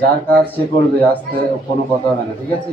যার কাজ সে করবে, আসতে কোনো কথা হবে না, ঠিক আছে?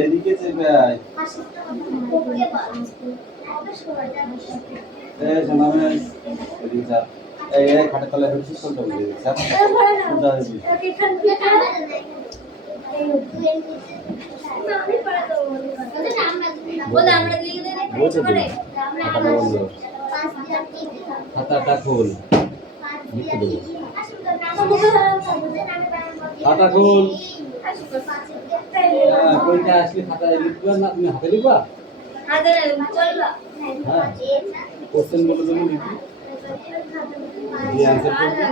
এদিকে চেপে আয়। খাটের তলায় হচ্ছে সোজা হয়ে যাবে, সোজা হয়ে খাতাটা খোল, খাতা খোল। পরীক্ষা আসলে খাতায় লিখবা না, তুমি হাতে লিখবা? হ্যাঁ, কোশ্চেন বলে দেবো লিখবি, অ্যান্সার করবি।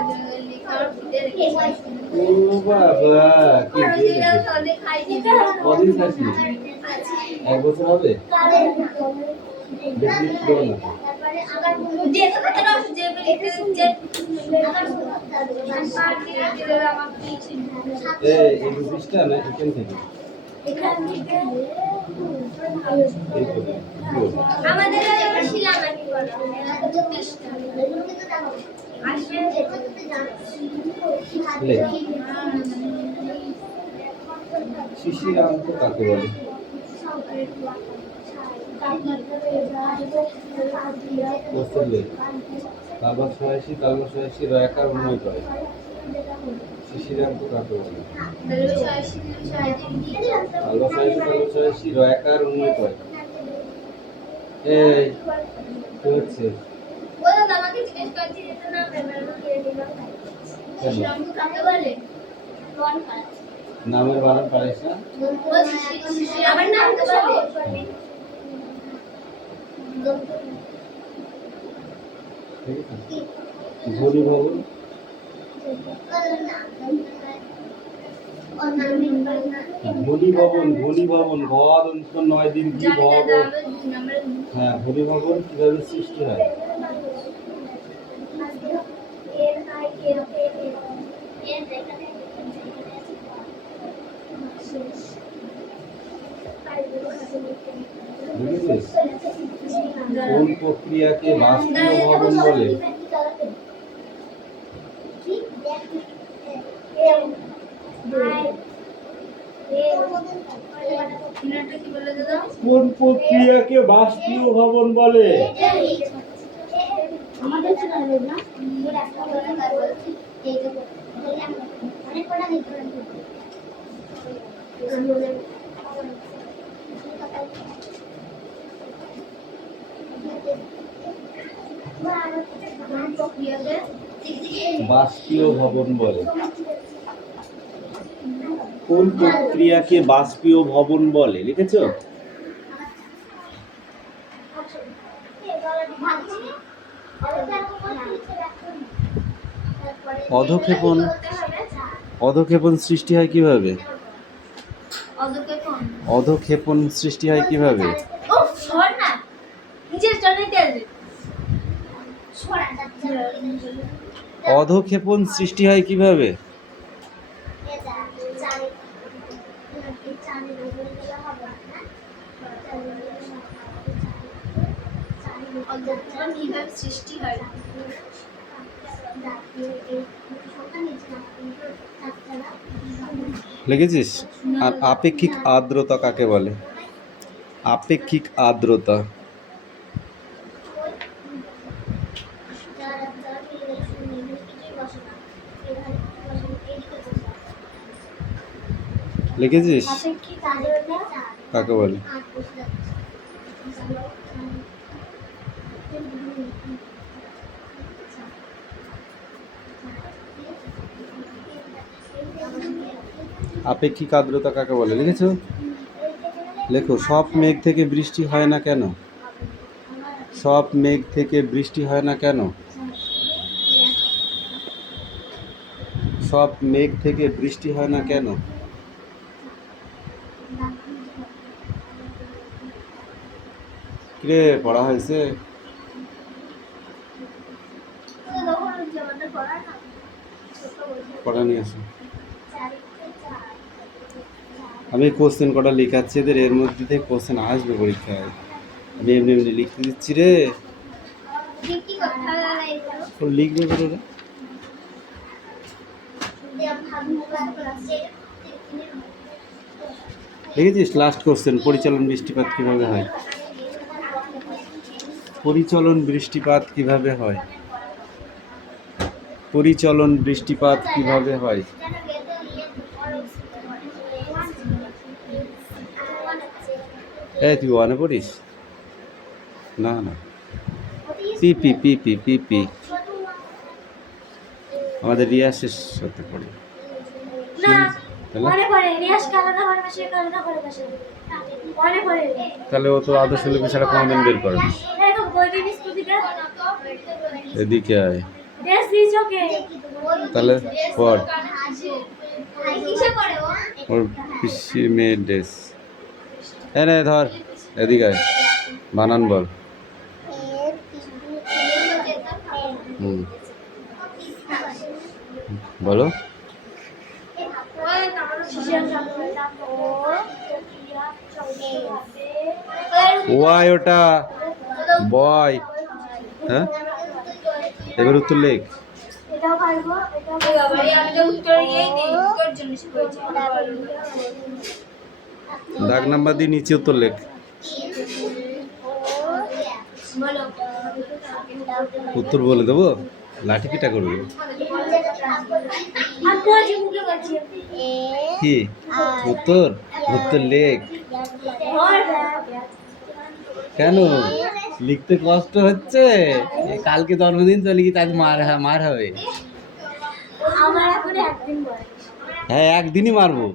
ও বাবা, কদিন খাসনি? 1 বছর হবে? বেশি লিখতে দেবো না। এই বুঝিসটা না এখান থেকে আমাদের শিলামাটি বলা শিশিরাঙ্ক কাকে বলে? তালবাসী রয়াকার উন্নয় করে। শিশিরাঙ্ক কাকে বলে? তালবাসী রয়াকার উন্নয় করে। এই কি হচ্ছে? নামের বানান পারিস না? ভনি ভবন, ভনি ভবন, ভনি ভবন, ঘর 9 দিন কি ভবন। হ্যাঁ, ভনি ভবন কিভাবে সৃষ্টি হয়? কোন প্রক্রিয়াকে বাষ্পীয় ভবন বলে? কোন প্রক্রিয়াকে বাষ্পীয় ভবন বলে? বাষ্পীয় ভবন বলে। কোন প্রক্রিয়াকে বাষ্পীয় ভবন বলে? লিখেছো? অধঃক্ষেপণ সৃষ্টি হয় কিভাবে? অধঃক্ষেপণ সৃষ্টি হয় কিভাবে? অধঃক্ষেপণ সৃষ্টি হয় কিভাবে? কিভাবে সৃষ্টি হয়? লিখেছিস? আর আপেক্ষিক আর্দ্রতা কাকে বলে? আপেক্ষিক আর্দ্রতা লিখেছিস? কাকে বলে? আপেক্ষিক আর্দ্রতা কাকে বলে লিখেছো? লেখো। সব মেঘ থেকে বৃষ্টি হয় না কেন? সব মেঘ থেকে বৃষ্টি হয় না কেন? সব মেঘ থেকে বৃষ্টি হয় না কেন? কিরে পড়া হয়েছে? পড়া নিয়ে আসো। আমি কোশ্চেন কটা লিখাচ্ছি এদের, এর মধ্যে থেকে কোশ্চেন আসবে পরীক্ষায়। আমি এমনি এমনি লিখতে দিচ্ছি রে। লিখবে ওরা। দেখেছিস? লাস্ট কোশ্চেন, পরিচলন বৃষ্টিপাত কিভাবে হয়? পরিচলন বৃষ্টিপাত কিভাবে হয়? পরিচলন বৃষ্টিপাত কিভাবে হয়? এই তুই ওয়ানে পড়িস? না না, P P P P P P আমাদের রিয়া শেষ হতে পড়ে। তাহলে ও তো আদর্শ লিপি ছাড়া কোনোদিন বের করে না। এদিকে আয় তাহলে পড়। ওর পিসি মেয়ের ড্রেস এনে ধর, এদিকে আয়, বানান বল। বলো। ওয়াই ওটা বয়। হ্যাঁ, এবার উত্তর লেখ। দাগ নাম্বার দিয়ে নিচে উত্তর লেখ। উত্তর বলে দেবো, লাঠি পিটা করবো। কি উত্তর? উত্তর লেখ। কেন লিখতে কষ্ট হচ্ছে? কালকে জন্মদিন চলে গেছে, আজ মার হবে। হ্যাঁ, একদিনই মারবো।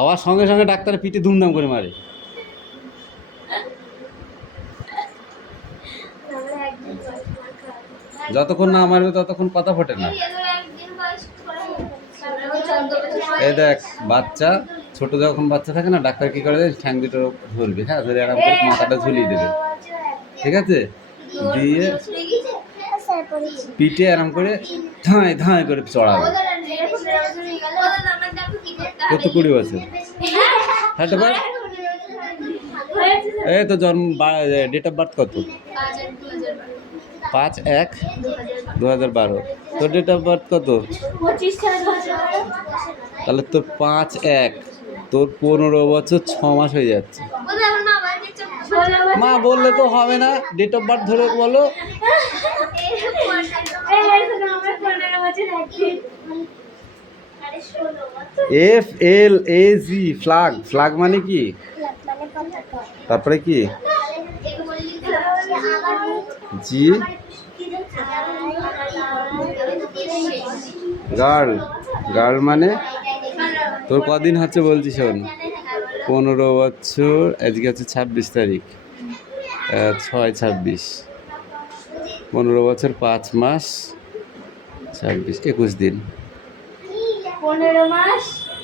আবার সঙ্গে সঙ্গে ডাক্তারের পিঠে ধুমধাম করে মারে। যতক্ষণ না মারবে ততক্ষণ কথা ফোটে না। এই দেখ, বাচ্চা ছোট যখন বাচ্চা থাকে না, ডাক্তার কি করে, ঠ্যাং দুটো ধরবে, হ্যাঁ, ধরে আরাম করে মাথাটা ঝুলিয়ে দেবে, ঠিক আছে, দিয়ে পিঠে আরাম করে ধাঁয় ধাঁয় করে চড়াবে। কত 20 বছর? হাঁটতে পার? এই তো জন্ম, ডেট অফ বার্থ কত? 5/1/2012। তোর ডেট অফ বার্থ কত? তাহলে তোর 5/1, তোর 15 বছর 6 মাস হয়ে যাচ্ছে। মা বললে তো হবে না, ডেট অফ বার্থ ধরে বলো। FLAG, flag. ফ্ল্যাগ মানে কি? তারপরে কি? জি গার্ল। গার্ল মানে তোর কদিন হচ্ছে বলছি শোন। 15 বছর, আজকে হচ্ছে 26 তারিখ, 6/26, 15 বছর 5 মাস 26, 21 দিন।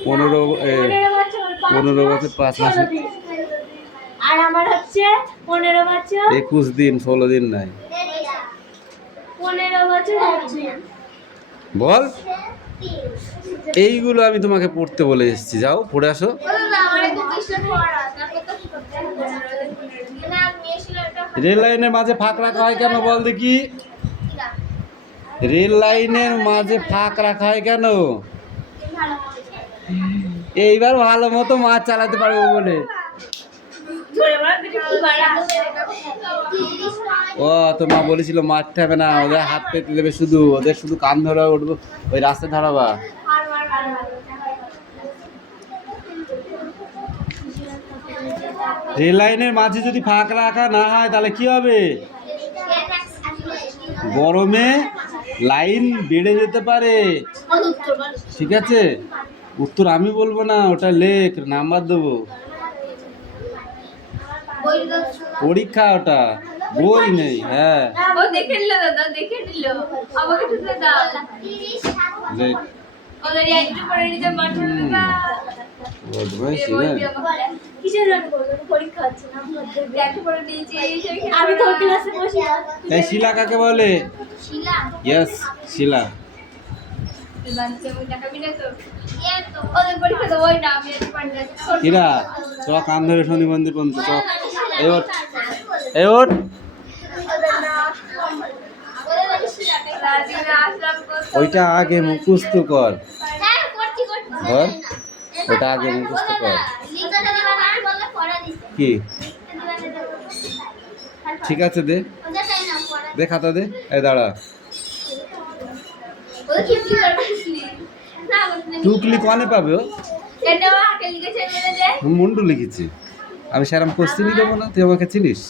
15 বছর 5 মাস আর আমার হচ্ছে 15 বছর 21 দিন, 16 দিন নাই। বল, এইগুলো আমি তোমাকে পড়তে বলে এসেছি, যাও পড়ে আসো। রেল লাইনের মাঝে ফাঁক রাখা হয় কেন বল দেখি? রেল লাইনের মাঝে ফাঁক রাখা হয় কেন? এইবার ভালো মতো মাছ চালাতে পারবো বলে। ও তো মা বলেছিল মারতে হবে না, ওদের হাত পেতে দেবে, শুধু ওদের শুধু কান ধরে উঠবো, ওই রাস্তায় ধরাবা। রেল লাইনের মাঝে যদি ফাঁক রাখা না হয় তাহলে কি হবে? গরমে লাইন বেড়ে যেতে পারে। ঠিক আছে, উত্তর আমি বলবো না, ওটা লেখ, নাম্বার দেবো। পরীক্ষা ওটা, বই নেই। হ্যাঁ, এই শিলা কাকে বলে? ইয়েস, শিলা। কিরা চ, কান ধরে শনি মন্দির পর্যন্ত চ। এই ওঠ, এই ওঠ। ওইটা আগে মুখস্থ কর, ধর ওটা আগে মুখস্থ কর। কি? ঠিক আছে, দে দে, খাতা দে। এই দাঁড়া, টুকলি কনে পাবে? ও মুন্ডু লিখেছি আমি, সেরম কোশ্চেনই দেবো না, তুই আমাকে চিনিস?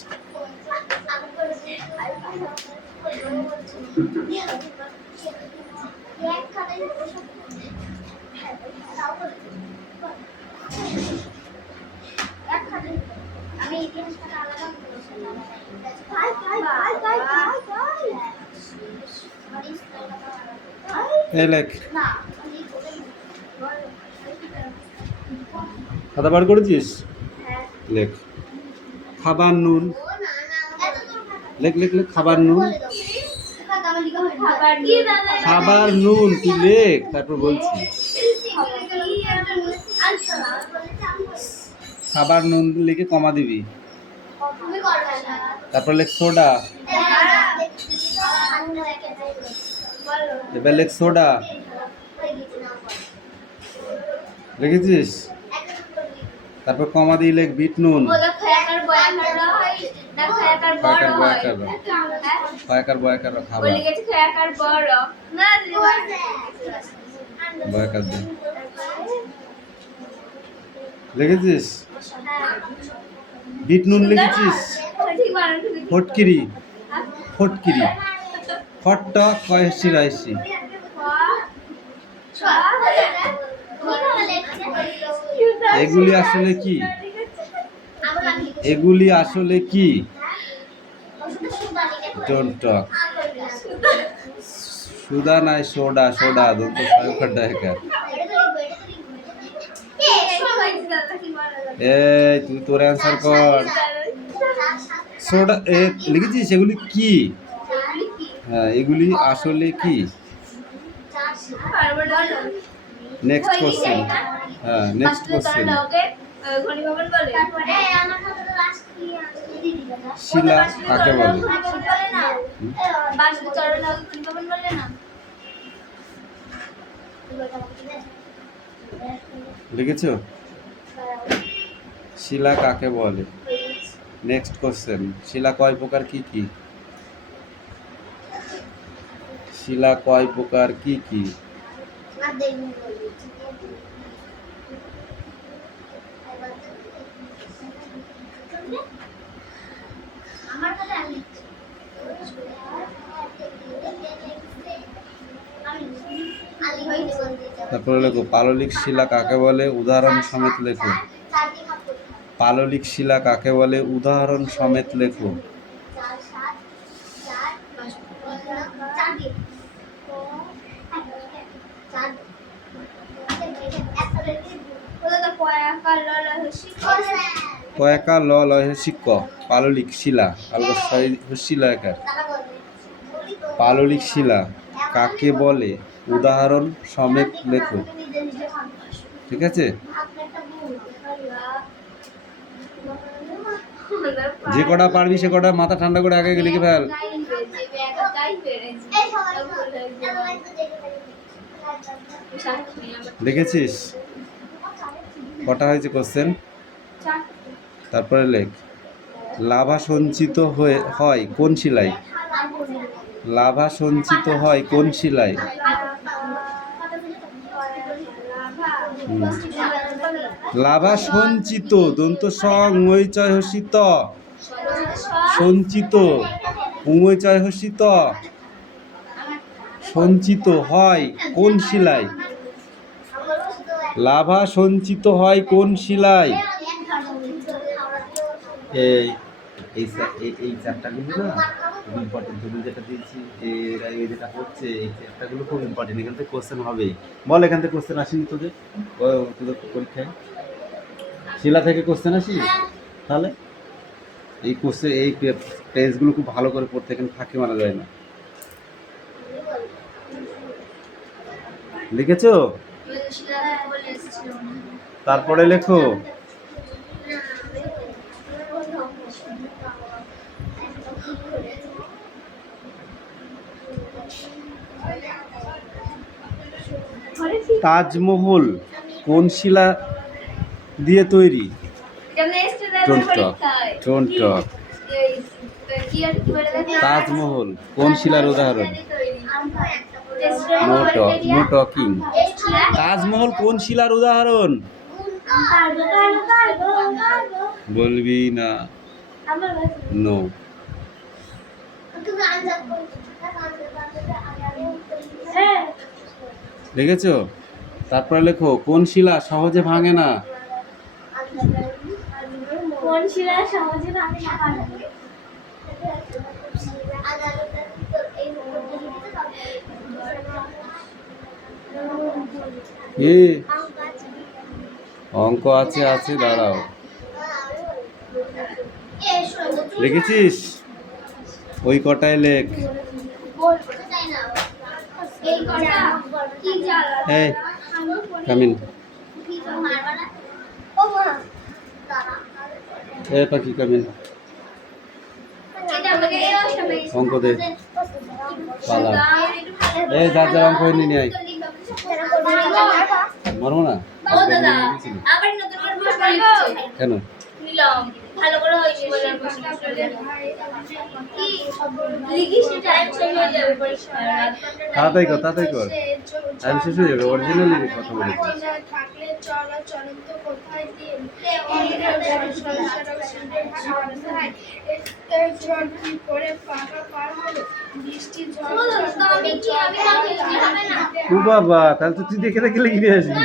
এই লেখ, খাতা বার করেছিস? লেখ খাবার নুন। লেখ লেখ লেখ, খাবার নুন। খাবার নুন, তুই লেখ, তারপর বলছি। খাবার নুন লিখে কমা দিবি, তারপর লেখ সোডা। এবার লেখ সোডা, লিখেছিস? তারপর কমা দিয়ে লেখ বিট নুন। খাবার লিখেছিস? বিট নুন লিখেছিস? ফটকিরি, ফটকিরি, ফট্ট কয়েসি রাইসি। এগুলি আসলে কি? এগুলি আসলে কি? Don't talk. সুদা নাই সোডা, সোডা দন্ত সয়কার ডায়কার। এই তুই তোর অ্যান্সার কর। সোডা এ লিখেছিস? এগুলি কি? হ্যাঁ, এগুলি আসলে কি? Next question. হ্যাঁ, নেক্সট কোশ্চেন। শিলা কাকে বলে? লিখেছো? শিলা কাকে বলে? Next question. শিলা কয় প্রকার, কি কি? শিলা কয় প্রকার, কি কি? তারপরে লেখো পাললিক শিলা কাকে বলে, উদাহরণ সমেত লেখো। পাললিক শিলা কাকে বলে, উদাহরণ সমেত লেখো। কয়াকা ল লয় শিক্ষ, পাললিক শিলা, শিলাকার। পাললিক শিলা কাকে বলে উদাহরণ সমেত লেখো। ঠিক আছে, যে কটা পারবি সে কটা মাথা ঠান্ডা করে আগে লিখে ফেল। লিখেছিস? কটা হয়েছে কোশ্চেন? তারপরে লেখ। লাভা সঞ্চিত হয় কোন শিলায়? লাভা সঞ্চিত হয় কোন শিলায়? লাভা সঞ্চিত দন্ত ঙ হসিত সঞ্চিত ঙ হসিত সঞ্চিত হয় কোন শিলায়? লাভা সঞ্চিত হয় কোন শিলায়? এই এই চ্যাপ্টারগুলো না খুব ইম্পর্টেন্ট। তুমি যেটা দিয়েছি এই যেটা হচ্ছে এই চ্যাপ্টারগুলো খুব ইম্পর্টেন্ট। এখান থেকে কোশ্চেন হবে। বল, এখান থেকে কোশ্চেন আসেনি তোদের পরীক্ষায়? শিলা থেকে কোশ্চেন আসি? তাহলে এই কোশ্চেন এই টেস্টগুলো খুব ভালো করে পড়তে, এখানে ফাঁকি মারা যায় না। লিখেছো? তারপরে লেখো। তাজমহল কোন শিলা দিয়ে তৈরি? তাজমহল কোন শিলার উদাহরণ? No talking. তাজমহল কোন শিলার উদাহরণ? বলবি না? নো। লিখেছো? তারপরে লেখো কোন শিলা সহজে ভাঙে না? কোন শিলা সহজে ভাঙে না? কি অঙ্ক আছে? আছে, দাঁড়াও। লিখেছিস? ওই কটায় লেখ। এই কামিন, এ পাখি কামিন, অঙ্ক দে পালা। এই যার যার অঙ্ক নিয়ে আয়। মারবো না? কেন? ভালো করে হয়েছে বলে তাড়াতাড়ি কর, তাড়াতাড়ি কর, টাইম শেষ হয়ে যাবে। অরিজিনালি কথা বলেছি। থাকলে চলো চলন্ত কোথায় দিন কি করে পাকা পার হলো বৃষ্টি ঝড় ও বাবা, তাহলে তো তুই দেখে দেখে লিখে আসবি।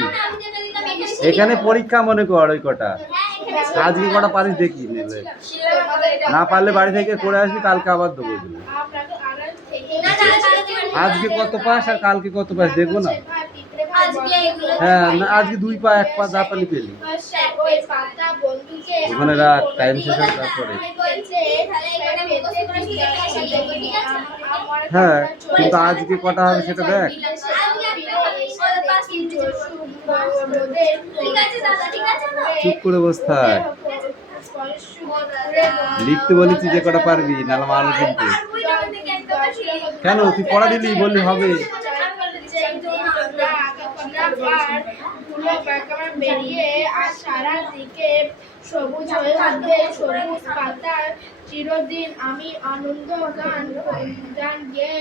এখানে পরীক্ষা মনে কর ওই কটা। আজকে কটা পারিস দেখি, নিলে না পারলে বাড়ি থেকে করে আসবি, কালকে আবার দেবো। আজকে কত পাস আর কালকে কত পাস দেখবো না? হ্যাঁ, না আজকে 2 পা 1 পা যা পালি পেলি ওখানে রাখ, টাইম শেষ হয় তারপরে। হ্যাঁ, কিন্তু আজকে কটা হবে সেটা দেখ। চুপ করে বস থাক। লিখতে বলেছি যে কটা পারবি, নাহলে মারো কিন্তু। কেন তুই পড়া দিলি বললি হবে? বেরিয়ে আর সারা দিকে সবুজ হয়ে উঠবে সবুজ পাতা চিরদিন আমি আনন্দ গান গেয়ে